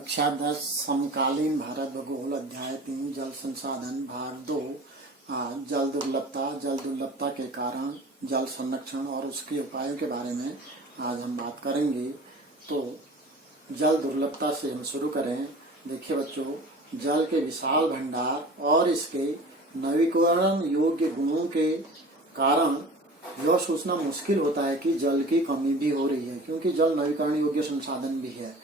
कक्षा 10 समकालीन भारत भूगोल अध्याय 3 जल संसाधन भाग 2 जल दुर्लभता के कारण जल संरक्षण और उसके उपायों के बारे में आज हम बात करेंगे। तो जल दुर्लभता से हम शुरू करें। देखिए बच्चों, जल के विशाल भंडार और इसके नवीकरण योग्य गुणों के कारण यह सोचना मुश्किल होता है कि जल की कमी भी हो रही है, क्योंकि जल नवीकरण योग्य संसाधन भी है।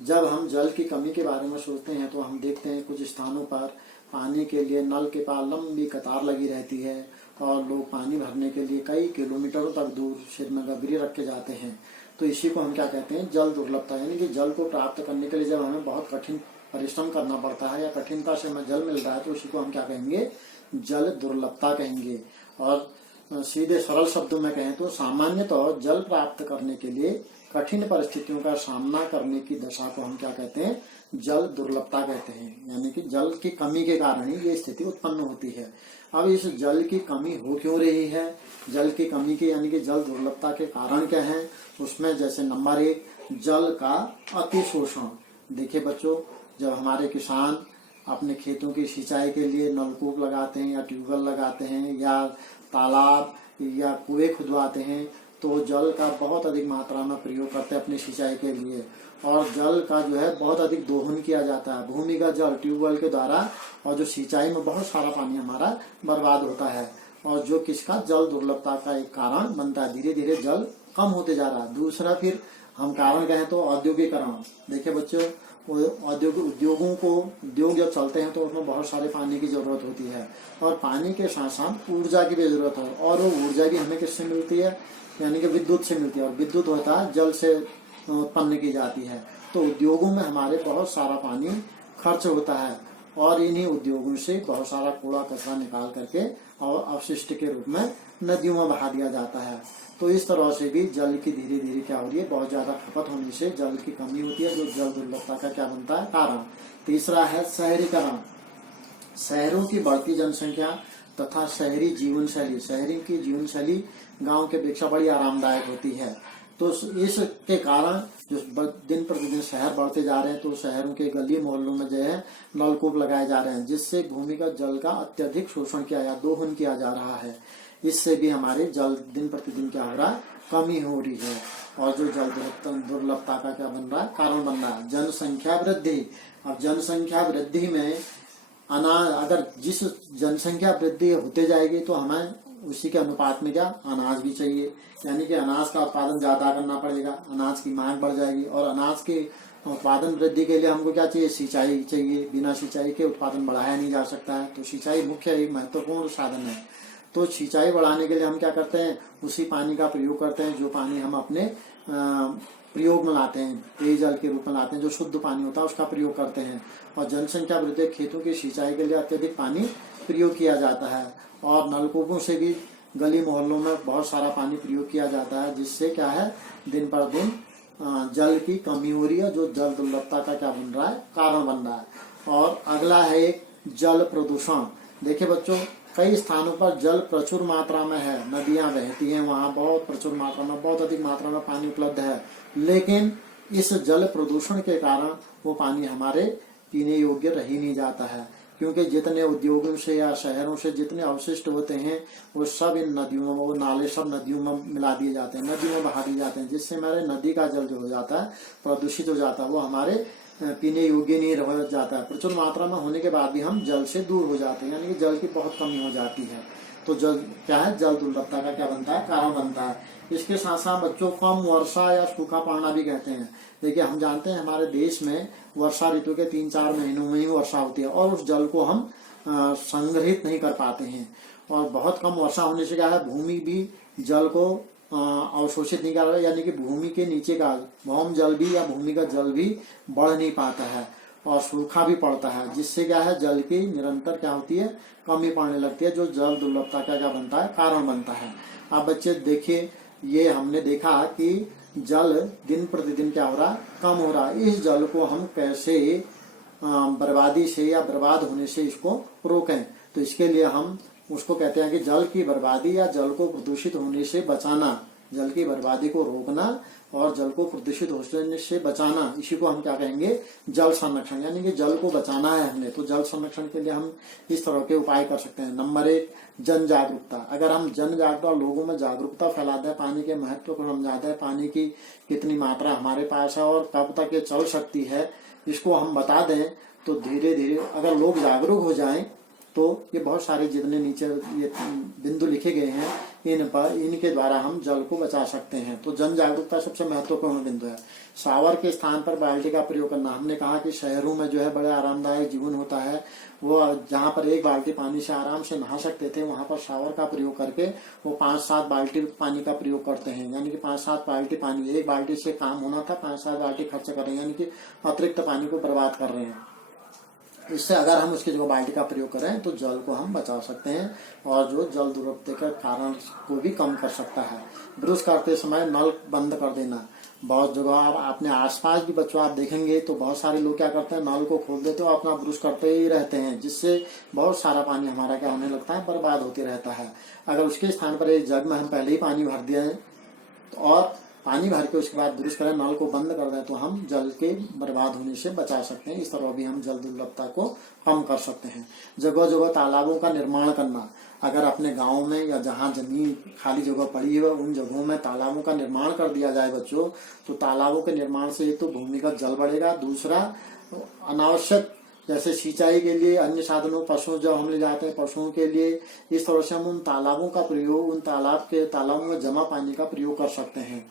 जब हम जल की कमी के बारे में सोचते हैं तो हम देखते हैं कुछ स्थानों पर पानी के लिए नल के पास लंबी कतार लगी रहती है और लोग पानी भरने के लिए कई किलोमीटरों तक दूर सिर में गगरी रख के जाते हैं। तो इसी को हम क्या कहते हैं, जल दुर्लभता। यानी कि जल को प्राप्त करने के लिए जब हमें बहुत कठिन परिश्रम करना पड़ता है या कठिनता से हमें जल मिल रहा है तो उसी को हम क्या कहेंगे, जल दुर्लभता कहेंगे। और सीधे सरल शब्दों में कहें तो सामान्यतः जल प्राप्त करने के लिए कठिन परिस्थितियों का सामना करने की दशा को हम क्या कहते हैं, जल दुर्लभता कहते हैं। यानी कि जल की कमी के कारण ही ये स्थिति उत्पन्न होती है। अब इस जल की कमी हो क्यों रही है, जल की कमी के यानी कि जल दुर्लभता के कारण क्या है, उसमें जैसे नंबर 1 जल का अतिशोषण। देखिए बच्चों, जब हमारे किसान अपने खेतों की सिंचाई के लिए नलकूप लगाते हैं या ट्यूबवेल लगाते हैं या तालाब या कुएं खुदवाते हैं तो जल का बहुत अधिक मात्रा में प्रयोग करते हैं अपनी सिंचाई के लिए। और जल का जो है बहुत अधिक दोहन किया जाता है भूमिगत जल ट्यूबवेल के द्वारा, और जो सिंचाई में बहुत सारा पानी हमारा बर्बाद होता है और जो किसका जल दुर्लभता का एक कारण बनता है। धीरे धीरे जल कम होते जा रहा है। दूसरा फिर हम कारण कहें तो औद्योगिकरण। देखिए बच्चों, उद्योग जब चलते हैं तो उसमें बहुत सारे पानी की जरूरत होती है और पानी के साथ साथ ऊर्जा की भी जरूरत है। और वो ऊर्जा भी हमें किससे मिलती है, यानी कि विद्युत से मिलती है। और विद्युत होता है जल से उत्पन्न की जाती है। तो उद्योगों में हमारे बहुत सारा पानी खर्च होता है और इन्हीं उद्योगों से बहुत सारा कूड़ा कचरा निकाल करके और अपशिष्ट के रूप में नदियों में बहा दिया जाता है। तो इस तरह से भी जल की धीरे धीरे क्या हो रही है, बहुत ज्यादा खपत होने से जल की कमी होती है, जो जल दुर्लभता का क्या बनता है कारण। तीसरा है शहरीकरण। शहरों की बढ़ती जनसंख्या तथा शहरी जीवन शैली। शहरी की जीवन शैली गांव के अपेक्षा बड़ी आरामदायक होती है। तो इसके कारण जो दिन प्रतिदिन शहर बढ़ते जा रहे हैं तो शहरों के गली मोहल्लों में जो है नलकूप लगाए जा रहे हैं, जिससे भूमिगत जल का अत्यधिक शोषण किया या दोहन किया जा रहा है। इससे भी हमारे जल दिन प्रतिदिन क्या हो रहा है, कमी हो रही है। और जो जल दुर्लभता का क्या बन रहा है, कारण बन रहा है जनसंख्या वृद्धि। अब जनसंख्या वृद्धि में अगर जिस जनसंख्या वृद्धि होते जाएगी तो हमें उसी के अनुपात में क्या अनाज भी चाहिए, यानी कि अनाज का उत्पादन ज्यादा करना पड़ेगा, अनाज की मांग बढ़ जाएगी। और अनाज के उत्पादन वृद्धि के लिए हमको क्या चाहिए, सिंचाई चाहिए। बिना सिंचाई के उत्पादन बढ़ाया नहीं जा सकता है। तो सिंचाई मुख्य एक महत्वपूर्ण साधन है। तो सिंचाई बढ़ाने के लिए हम क्या करते हैं, उसी पानी का प्रयोग करते हैं जो पानी हम अपने प्रयोग में लाते हैं, पेयजल के रूप में लाते हैं, जो शुद्ध पानी होता है उसका प्रयोग करते हैं। और जनसंख्या वृद्धि खेतों की सिंचाई के लिए अत्यधिक पानी प्रयोग किया जाता है और नलकूपों से भी गली मोहल्लों में बहुत सारा पानी प्रयोग किया जाता है, जिससे क्या है दिन पर दिन जल की कमी हो रही है, जो जल दुर्लभता का क्या बन रहा है, कारण बन रहा है। और अगला है एक जल प्रदूषण। देखिए बच्चों, कई स्थानों पर जल प्रचुर मात्रा में है, नदियां बहती हैं, वहां बहुत प्रचुर मात्रा में बहुत अधिक मात्रा में पानी उपलब्ध है, लेकिन इस जल प्रदूषण के कारण वो पानी हमारे पीने योग्य रह ही नहीं जाता है, क्योंकि जितने उद्योगों से या शहरों से जितने अवशिष्ट होते हैं वो सब इन नदियों में, वो नाले सब नदियों में मिला दिए जाते हैं, नदियों में बहा दिए जाते हैं, जिससे हमारे नदी का जल जो हो जाता है प्रदूषित हो जाता है, वो हमारे पीने योग्य नहीं रह जाता है। प्रचुर मात्रा में होने के बाद भी हम जल से दूर हो जाते हैं, यानी कि जल की बहुत कमी हो जाती है। तो जल क्या है, जल दुर्लभता का क्या बनता है, कारण बनता है। इसके साथ साथ बच्चों कम वर्षा या सूखा पड़ना भी कहते हैं। देखिए, हम जानते हैं हमारे देश में वर्षा ऋतु के 3-4 महीनों में ही वर्षा होती है और उस जल को हम संग्रहित नहीं कर पाते हैं। और बहुत कम वर्षा होने से क्या है, भूमि भी जल को अवशोषित नहीं कर रहा है, यानी कि भूमि के नीचे का भौम जल भी या भूमिगत जल भी बढ़ नहीं पाता है और सूखा भी पड़ता है, जिससे क्या है जल की निरंतर क्या होती है, कमी पड़ने लगती है, जो जल दुर्लभता का क्या बनता है, कारण बनता है। अब बच्चे देखिए, ये हमने देखा कि जल दिन प्रतिदिन क्या हो रहा है, कम हो रहा है। इस जल को हम कैसे बर्बादी से या बर्बाद होने से इसको रोकें, तो इसके लिए हम उसको कहते हैं कि जल की बर्बादी या जल को प्रदूषित होने से बचाना, जल की बर्बादी को रोकना और जल को प्रदूषित होने से बचाना, इसी को हम क्या कहेंगे, जल संरक्षण। यानी कि जल को बचाना है हमने, तो जल संरक्षण के लिए हम इस तरह के उपाय कर सकते हैं। नंबर 1, जन जागरूकता। अगर हम जन जागरूकता, लोगों में जागरूकता फैलाते हैं, पानी के महत्व को समझाते हैं, पानी की कितनी मात्रा हमारे पास है और कब तक ये चल सकती है, इसको हम बता दें, तो धीरे धीरे अगर लोग जागरूक हो जाएं तो ये बहुत सारे जितने नीचे ये बिंदु लिखे गए हैं इनके द्वारा हम जल को बचा सकते हैं। तो जन जागरूकता सबसे महत्वपूर्ण बिंदु है। शावर के स्थान पर बाल्टी का प्रयोग करना। हमने कहा कि शहरों में जो है बड़े आरामदायक जीवन होता है, वो जहाँ पर एक बाल्टी पानी से आराम से नहा सकते थे, वहां पर शावर का प्रयोग करके वो 5-7 बाल्टी पानी का प्रयोग करते हैं। यानी कि 5-7 बाल्टी पानी, एक बाल्टी से काम होना था, 5-7 बाल्टी खर्च कर रहे हैं, यानी कि अतिरिक्त पानी को बर्बाद कर रहे हैं। इससे अगर हम उसकी जगह बाल्टी का प्रयोग करें तो जल को हम बचा सकते हैं और जो जल दुर्लभता के कारण को भी कम कर सकता है। ब्रश करते समय नल बंद कर देना। बहुत जगह आप अपने आसपास भी बच्चों आप देखेंगे तो बहुत सारे लोग क्या करते हैं, नल को खोल देते हो, अपना ब्रश करते ही रहते हैं, जिससे बहुत सारा पानी हमारा क्या होने लगता है, बर्बाद होते रहता है। अगर उसके स्थान पर एक जग में हम पहले ही पानी भर दिए और पानी भर के उसके बाद ब्रश करें, नल को बंद कर दें, तो हम जल के बर्बाद होने से बचा सकते हैं। इस तरह भी हम जल दुर्लभता को कम कर सकते हैं। जगह जगह तालाबों का निर्माण करना। अगर अपने गांव में या जहां जमीन खाली जगह पड़ी है उन जगहों में तालाबों का निर्माण कर दिया जाए बच्चों, तो तालाबों के निर्माण से एक तो भूमिगत जल बढ़ेगा, दूसरा अनावश्यक जैसे सिंचाई के लिए अन्य साधनों, पशु जब हम ले जाते हैं पशुओं के लिए, इस तरह से हम उन तालाबों का प्रयोग, उन तालाबों में जमा पानी का प्रयोग कर सकते हैं।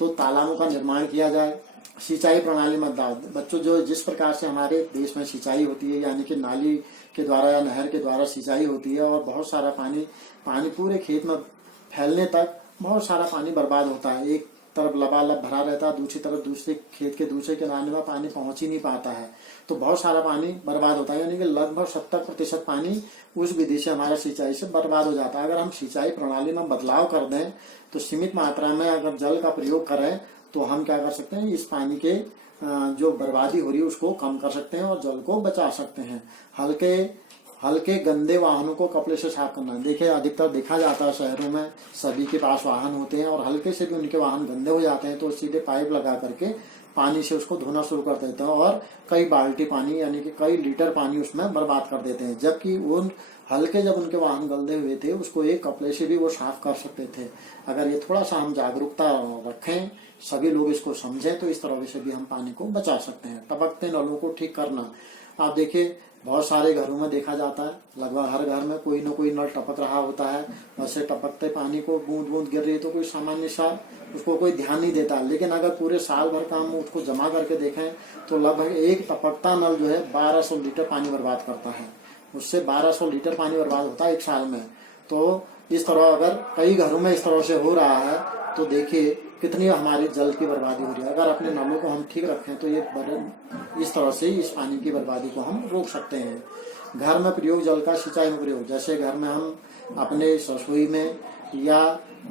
तो तालाबों का निर्माण किया जाए। सिंचाई प्रणाली में बदलाव। बच्चों, जो जिस प्रकार से हमारे देश में सिंचाई होती है, यानी कि नाली के द्वारा या नहर के द्वारा सिंचाई होती है और बहुत सारा पानी पूरे खेत में फैलने तक बहुत सारा पानी बर्बाद होता है। एक तरफ लबालब भरा रहता है, दूसरी तरफ दूसरे खेत के दूसरे किनारे में पानी पहुंच ही नहीं पाता है, तो बहुत सारा पानी बर्बाद होता है। यानी कि लगभग 70% पानी उस विधि से हमारा सिंचाई से बर्बाद हो जाता है। अगर हम सिंचाई प्रणाली में बदलाव कर दें तो सीमित मात्रा में अगर जल का प्रयोग करें तो हम क्या कर सकते हैं, इस पानी के जो बर्बादी हो रही है उसको कम कर सकते हैं और जल को बचा सकते हैं। हल्के गंदे वाहनों को कपड़े से साफ करना। देखिए, अधिकतर देखा जाता है शहरों में सभी के पास वाहन होते हैं और हल्के से भी उनके वाहन गंदे हो जाते हैं तो सीधे पाइप लगा करके पानी से उसको धोना शुरू कर देते हैं और कई बाल्टी पानी यानी कि कई लीटर पानी उसमें बर्बाद कर देते हैं। जबकि उन हल्के जब उनके वाहन गंदे हुए थे उसको एक कपड़े से भी वो साफ कर सकते थे। अगर ये थोड़ा सा हम जागरूकता रखें, सभी लोग इसको समझें, तो इस तरह से भी हम पानी को बचा सकते हैं। टपकते नलों को ठीक करना। आप देखिए, बहुत सारे घरों में देखा जाता है, लगभग हर घर में कोई न कोई नल टपक रहा होता है। वैसे टपकते पानी को बूंद बूंद गिर रही है तो कोई सामान्य सा उसको कोई ध्यान नहीं देता, लेकिन अगर पूरे साल भर का हम उसको जमा करके देखें तो लगभग एक टपकता नल जो है 1200 लीटर पानी बर्बाद करता है। उससे 1200 लीटर पानी बर्बाद होता है एक साल में। तो इस तरह अगर कई घरों में इस तरह से हो रहा है तो देखिए कितनी हमारी जल की बर्बादी हो रही है। अगर अपने नलों को हम ठीक रखें तो ये इस तरह से इस पानी की बर्बादी को हम रोक सकते हैं। घर में प्रयोग जल का सिंचाई में प्रयोग, जैसे घर में हम अपने रसोई में या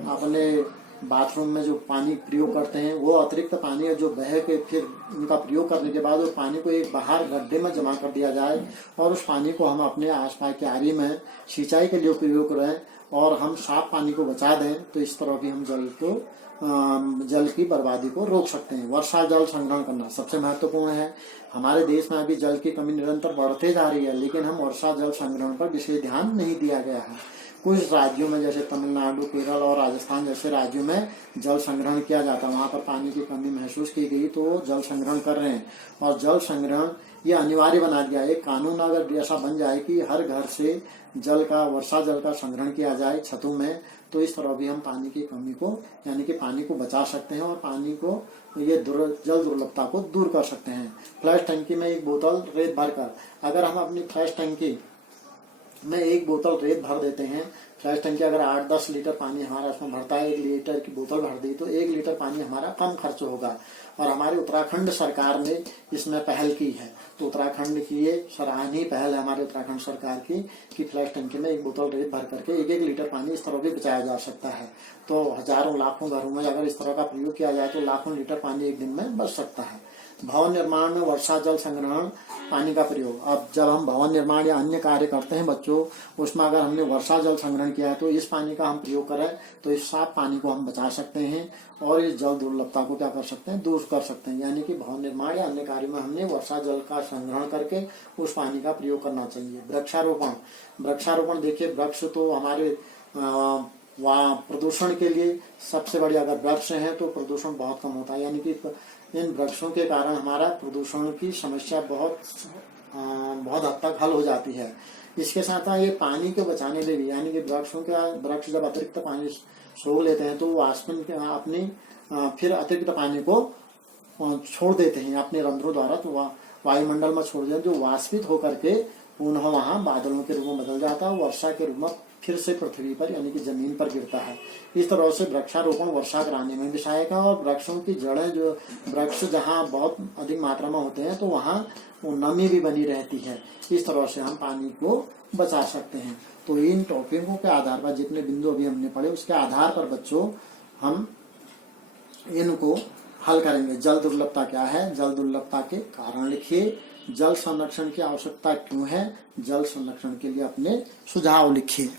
अपने बाथरूम में जो पानी प्रयोग करते हैं वो अतिरिक्त पानी है जो बह के फिर उनका प्रयोग करने के बाद उस पानी को एक बाहर गड्ढे में जमा कर दिया जाए और उस पानी को हम अपने आसपास की आरी में सिंचाई के लिए प्रयोग करें और हम साफ पानी को बचा दें, तो इस तरह भी हम जल की बर्बादी को रोक सकते हैं। वर्षा जल संग्रहण करना सबसे महत्वपूर्ण है। हमारे देश में अभी जल की कमी निरंतर बढ़ते जा रही है, लेकिन हम वर्षा जल संग्रहण पर विशेष ध्यान नहीं दिया गया है। कुछ राज्यों में जैसे तमिलनाडु, केरल और राजस्थान जैसे राज्यों में जल संग्रहण किया जाता है, वहां पर पानी की कमी महसूस की गई तो जल संग्रहण कर रहे हैं और जल संग्रहण ये अनिवार्य बना दिया है। एक कानून अगर ऐसा बन जाए कि हर घर से वर्षा जल का संग्रहण किया जाए छतों में, तो इस तरह भी हम पानी की कमी को यानी कि पानी को बचा सकते हैं और पानी को जल दुर्लभता को दूर कर सकते हैं। फ्लैश टंकी में एक बोतल रेत भरकर, अगर हम अपनी फ्लैश टंकी में एक बोतल रेत भर देते हैं, फ्लैश टंकी अगर 8-10 लीटर पानी हमारा उसमें भरता है, 1 लीटर की बोतल भर दी तो 1 लीटर पानी हमारा कम खर्च होगा। और हमारी उत्तराखंड सरकार ने इसमें पहल की है, तो उत्तराखंड की ये सराहनीय पहल है हमारे उत्तराखंड सरकार की कि फ्लैश टंकी में एक बोतल रेत भर करके 1-1 लीटर पानी इस तरह भी बचाया जा सकता है। तो हजारों लाखों घरों में अगर इस तरह का प्रयोग किया जाए तो लाखों लीटर पानी एक दिन में बच सकता है। भवन निर्माण में वर्षा जल संग्रहण पानी का प्रयोग। अब जब हम भवन निर्माण या अन्य कार्य करते हैं बच्चों, उसमें अगर हमने वर्षा जल संग्रहण किया है तो इस पानी का हम प्रयोग करें तो इस साफ पानी को हम बचा सकते हैं और इस जल दुर्लभता को क्या कर सकते हैं, दूर कर सकते हैं। यानी कि भवन निर्माण या अन्य कार्य में हमने वर्षा जल का संग्रहण करके उस पानी का प्रयोग करना चाहिए। वृक्षारोपण, वृक्षारोपण देखिए, वृक्ष तो हमारे वहाँ प्रदूषण के लिए सबसे बड़ी, अगर वृक्ष हैं तो प्रदूषण बहुत कम होता है। यानी कि इन वृक्षों के कारण हमारा प्रदूषण की समस्या बहुत हद तक हल हो जाती है। इसके साथ ये पानी को बचाने के लिए, यानी कि वृक्ष जब अतिरिक्त पानी सोख लेते हैं तो वो वाष्पन अपनी फिर अतिरिक्त पानी को छोड़ देते हैं अपने रंध्रों द्वारा, तो वायुमंडल में छोड़ देते हैं, जो वाष्पित होकर के पुनः वहां बादलों के रूप में बदल जाता है, वर्षा के रूप में फिर से पृथ्वी पर यानी कि जमीन पर गिरता है। इस तरह से वृक्षारोपण वर्षा कराने में भी सहायक है। और वृक्षों की जड़ें, जो वृक्ष जहाँ बहुत अधिक मात्रा में होते हैं तो वहाँ वो नमी भी बनी रहती है। इस तरह से हम पानी को बचा सकते हैं। तो इन टॉपिकों के आधार पर, जितने बिंदु अभी हमने पढ़े उसके आधार पर बच्चों हम इनको हल करेंगे। जल दुर्लभता क्या है, जल दुर्लभता के कारण लिखिए, जल संरक्षण की आवश्यकता क्यों है, जल संरक्षण के लिए अपने सुझाव लिखिए।